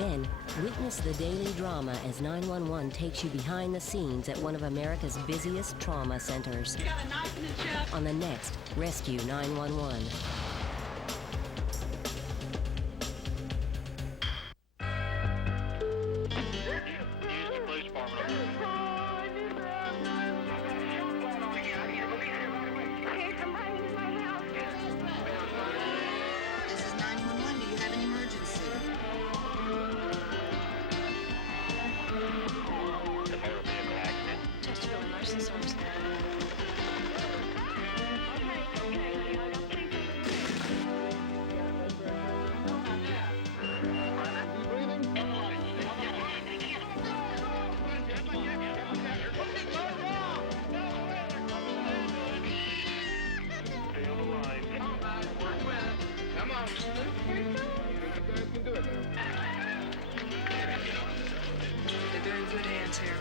Then, witness the daily drama as 911 takes you behind the scenes at one of America's busiest trauma centers. You got a knife in the chest. On the next Rescue 911. This is 911. Do you have an emergency? Chesterfield Emergency Service. Come on. You guys can do it now. They're doing good hands here.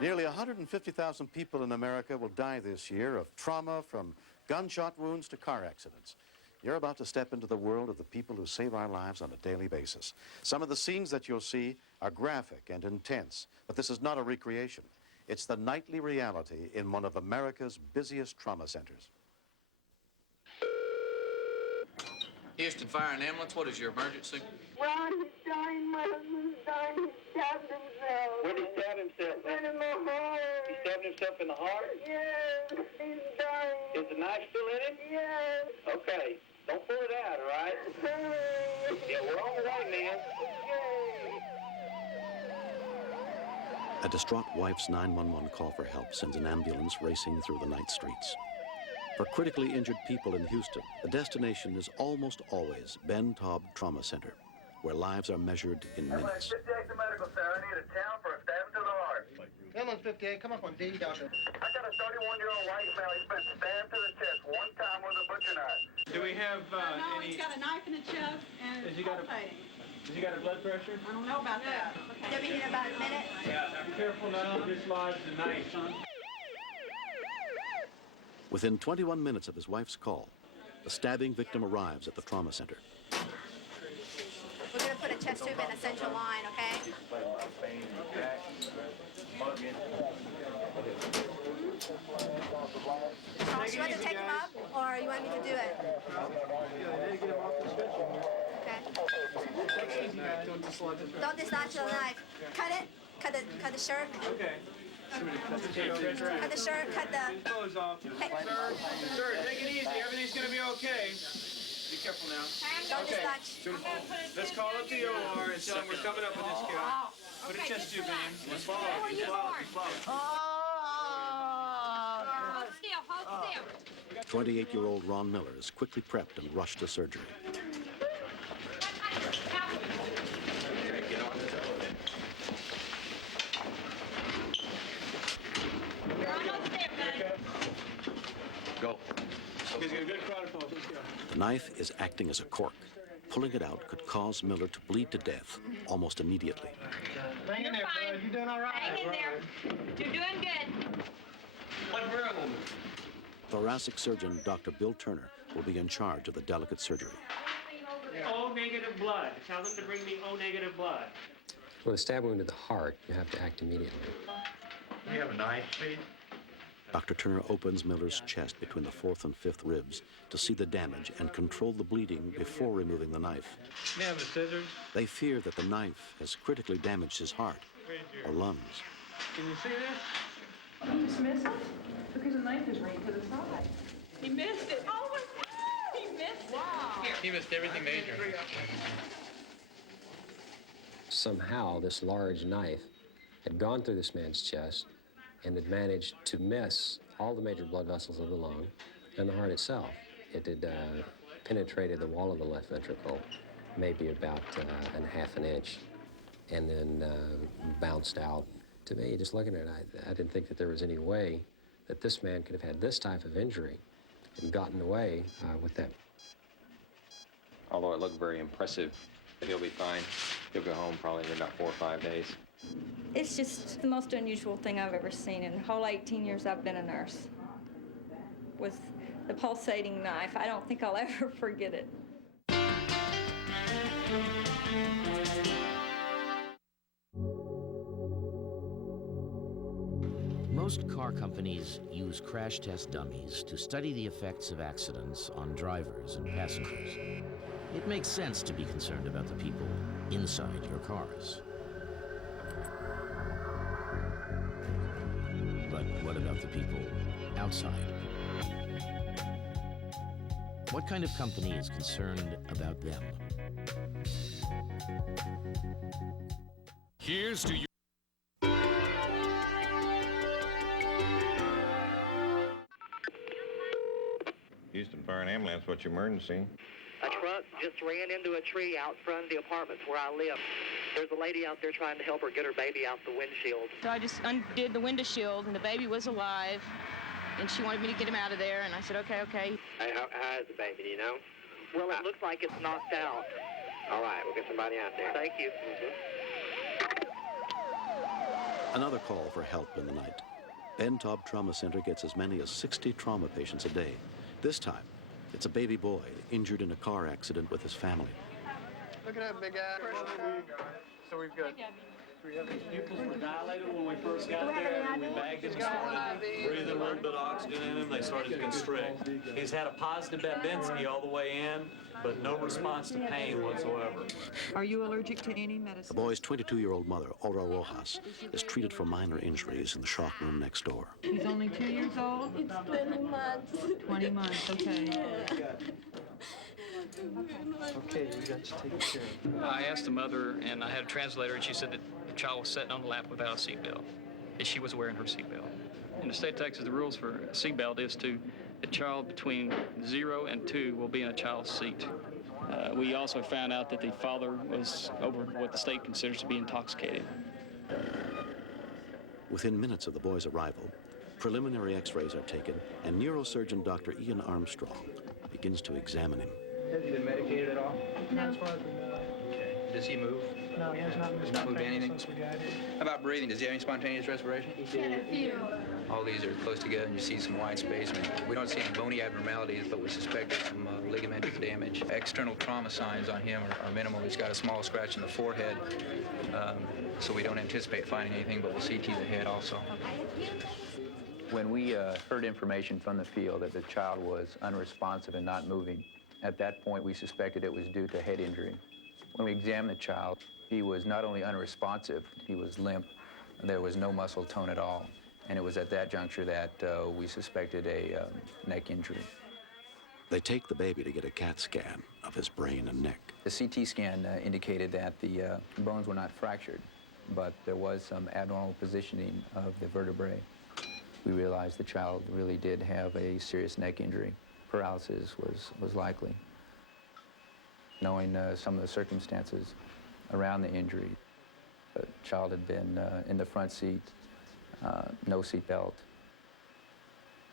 Nearly 150,000 people in America will die this year of trauma from gunshot wounds to car accidents. You're about to step into the world of the people who save our lives on a daily basis. Some of the scenes that you'll see are graphic and intense, but this is not a recreation. It's the nightly reality in one of America's busiest trauma centers. Houston Fire and Ambulance, what is your emergency? Ron is dying. My husband's dying. He stabbed himself. Where did he stab himself? Right in the heart. He stabbed himself in the heart? Yes, he's dying. Is the knife still in it? Yes. Okay. Don't pull it out, all right? Yeah, we're on the way, man. A distraught wife's 911 call for help sends an ambulance racing through the night streets. For critically injured people in Houston, the destination is almost always Ben Taub Trauma Center, where lives are measured in minutes. 58 to medical, sir. I need a town for a stab to the heart. Ambulance 58, come up on D, doctor. I got a 31-year-old white male. He's been stabbed to the chest one time with a butcher knife. Do we have No, any... he's got a knife in the chest and Has it's he got a- pulsating. Has he got a blood pressure? I don't know about that. They'll be here about a minute. Yeah, be careful not to dislodge the knife, son. Within 21 minutes of his wife's call, the stabbing victim arrives at the trauma center. We're going to put a chest tube in a central line, okay? Thomas, you want to take him up, or you want me to do it? Okay. Don't dislodge the knife. Cut it. Cut the shirt. Okay. Cut the shirt. Cut the. Clothes off. Hey. Sir, take it easy. Everything's going to be okay. Be careful now. Don't Okay. dislodge. Let's call up the OR and tell them we're coming up with this guy. Put a chest tube in him. Let's follow. Oh. Hold still, hold still. 28-year-old Ron Miller is quickly prepped and rushed to surgery. You're almost there, buddy. Go. He's got a good crowd of folks. Let's go. The knife is acting as a cork. Pulling it out could cause Miller to bleed to death almost immediately. Hang in there, bud. You're doing all right. Hang in there. You're doing good. What room? Thoracic surgeon Dr. Bill Turner will be in charge of the delicate surgery. O negative blood. Tell them to bring me O negative blood. With a stab wound to the heart, you have to act immediately. Do you have a knife, please? Dr. Turner opens Miller's chest between the 4th and 5th ribs to see the damage and control the bleeding before removing the knife. You have the scissors? They fear that the knife has critically damaged his heart or lungs. Can you see this? You just missed it? Because the knife is right to the side. He missed it. Oh my God! He missed it. Wow. He missed everything major. Somehow, this large knife had gone through this man's chest and had managed to miss all the major blood vessels of the lung and the heart itself. It had penetrated the wall of the left ventricle, maybe about an inch, and then bounced out. To me, just looking at it, I didn't think that there was any way that this man could have had this type of injury and gotten away with that. Although it looked very impressive, he'll be fine. He'll go home probably in about 4 or 5 days. It's just the most unusual thing I've ever seen in the whole 18 years I've been a nurse. With the pulsating knife, I don't think I'll ever forget it. Most car companies use crash test dummies to study the effects of accidents on drivers and passengers. It makes sense to be concerned about the people inside your cars. But what about the people outside? What kind of company is concerned about them? Here's to you. Houston Fire and Ambulance, what's your emergency? A truck just ran into a tree out front of the apartments where I live. There's a lady out there trying to help her get her baby out the windshield. So I just undid the window shield, and the baby was alive, and she wanted me to get him out of there, and I said, okay, okay. Hey, how is the baby, do you know? Well, it looks like it's knocked out. All right, we'll get somebody out there. Thank you. Another call for help in the night. Ben Taub Trauma Center gets as many as 60 trauma patients a day. This time, it's a baby boy injured in a car accident with his family. Look at that big guy. So we've got... His pupils were dilated when we first got there. We bagged him and started breathing a little bit of oxygen in him. They started to constrict. He's had a positive Babinski all the way in, but no response to pain whatsoever. Are you allergic to any medicine? The boy's 22-year-old mother, Aura Rojas, is treated for minor injuries in the shock room next door. He's only 2 years old? It's 20 months. 20 months, okay. Okay, we got you taken care of. I asked the mother, and I had a translator, and she said that the child was sitting on the lap without a seatbelt, and she was wearing her seatbelt. In the state of Texas, the rules for a seatbelt is to a child between 0 and 2 will be in a child's seat. We also found out that the father was over what the state considers to be intoxicated. Within minutes of the boy's arrival, preliminary x-rays are taken, and neurosurgeon Dr. Ian Armstrong begins to examine him. Has he been medicated at all? No. As far as we know. Okay. Does he move? No, he has not moved. He's not moved anything? Since we got here. How about breathing? Does he have any spontaneous respiration? A few. All these are close together, and you see some wide space. We don't see any bony abnormalities, but we suspect there's some ligamentous damage. External trauma signs on him are minimal. He's got a small scratch in the forehead, so we don't anticipate finding anything, but we'll CT the head also. When we heard information from the field that the child was unresponsive and not moving, at that point we suspected it was due to head injury. When we examined the child, he was not only unresponsive, he was limp. There was no muscle tone at all. And it was at that juncture that we suspected a neck injury. They take the baby to get a CAT scan of his brain and neck. The CT scan indicated that the bones were not fractured, but there was some abnormal positioning of the vertebrae. We realized the child really did have a serious neck injury. Paralysis was likely. Knowing some of the circumstances around the injury, the child had been in the front seat, no seat belt.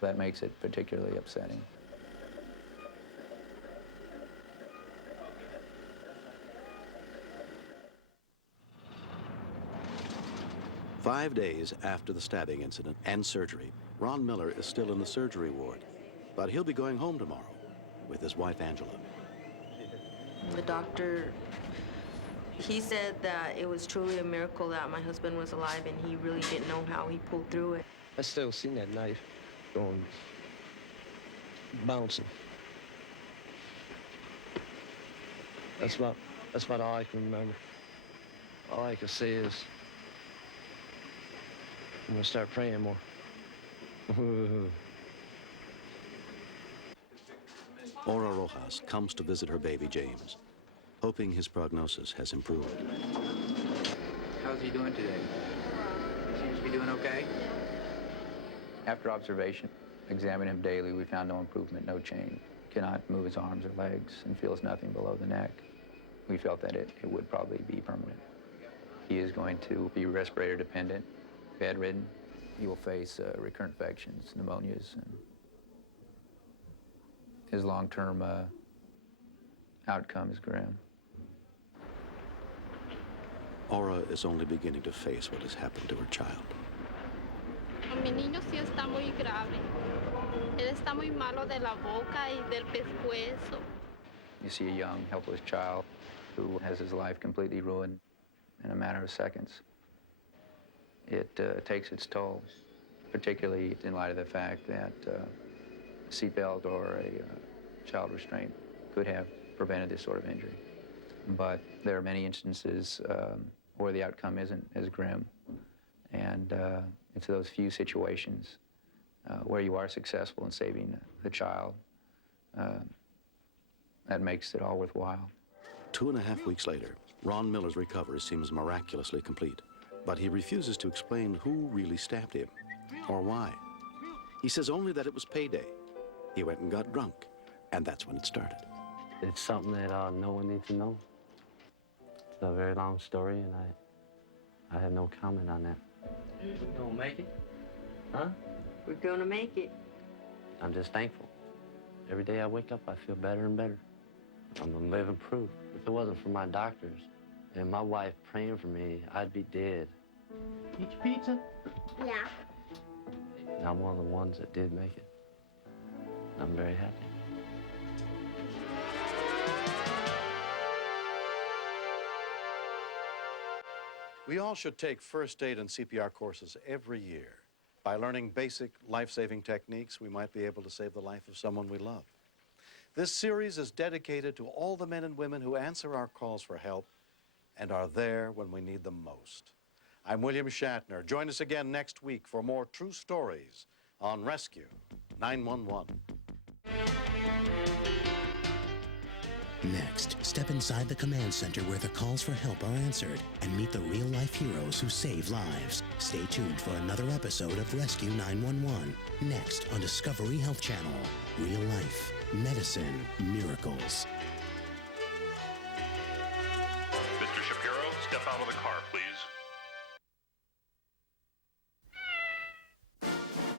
That makes it particularly upsetting. "5 days after the stabbing incident and surgery, Ron Miller is still in the surgery ward, but he'll be going home tomorrow with his wife, Angela. The doctor, he said that it was truly a miracle that my husband was alive, and he really didn't know how he pulled through it. I still seen that knife going, bouncing. That's about all I can remember. All I can say is, I'm gonna start praying more. Aura Rojas comes to visit her baby, James, hoping his prognosis has improved. How's he doing today? He seems to be doing okay. After observation, examining him daily, we found no improvement, no change. Cannot move his arms or legs and feels nothing below the neck. We felt that it would probably be permanent. He is going to be respirator dependent, bedridden. He will face recurrent infections, pneumonias, and his long-term outcome is grim. Aura is only beginning to face what has happened to her child. Mi niño sí está muy grave. Él está muy malo de la boca y del pescuezo. You see a young, helpless child who has his life completely ruined in a matter of seconds. It takes its toll, particularly in light of the fact that a seatbelt or a child restraint could have prevented this sort of injury. But there are many instances where the outcome isn't as grim. And it's those few situations where you are successful in saving the child that makes it all worthwhile. 2.5 weeks later, Ron Miller's recovery seems miraculously complete. But he refuses to explain who really stabbed him or why. He says only that it was payday. He went and got drunk, and that's when it started. It's something that no one needs to know. It's a very long story, and I have no comment on that. We're gonna make it. Huh? We're gonna make it. I'm just thankful. Every day I wake up, I feel better and better. I'm a living proof. If it wasn't for my doctors and my wife praying for me, I'd be dead. Eat your pizza? Yeah. And I'm one of the ones that did make it. I'm very happy. We all should take first aid and CPR courses every year. By learning basic life-saving techniques, we might be able to save the life of someone we love. This series is dedicated to all the men and women who answer our calls for help and are there when we need them most. I'm William Shatner. Join us again next week for more true stories on Rescue 911. Next, step inside the command center where the calls for help are answered and meet the real-life heroes who save lives. Stay tuned for another episode of Rescue 911, next on Discovery Health Channel. Real life, medicine, miracles.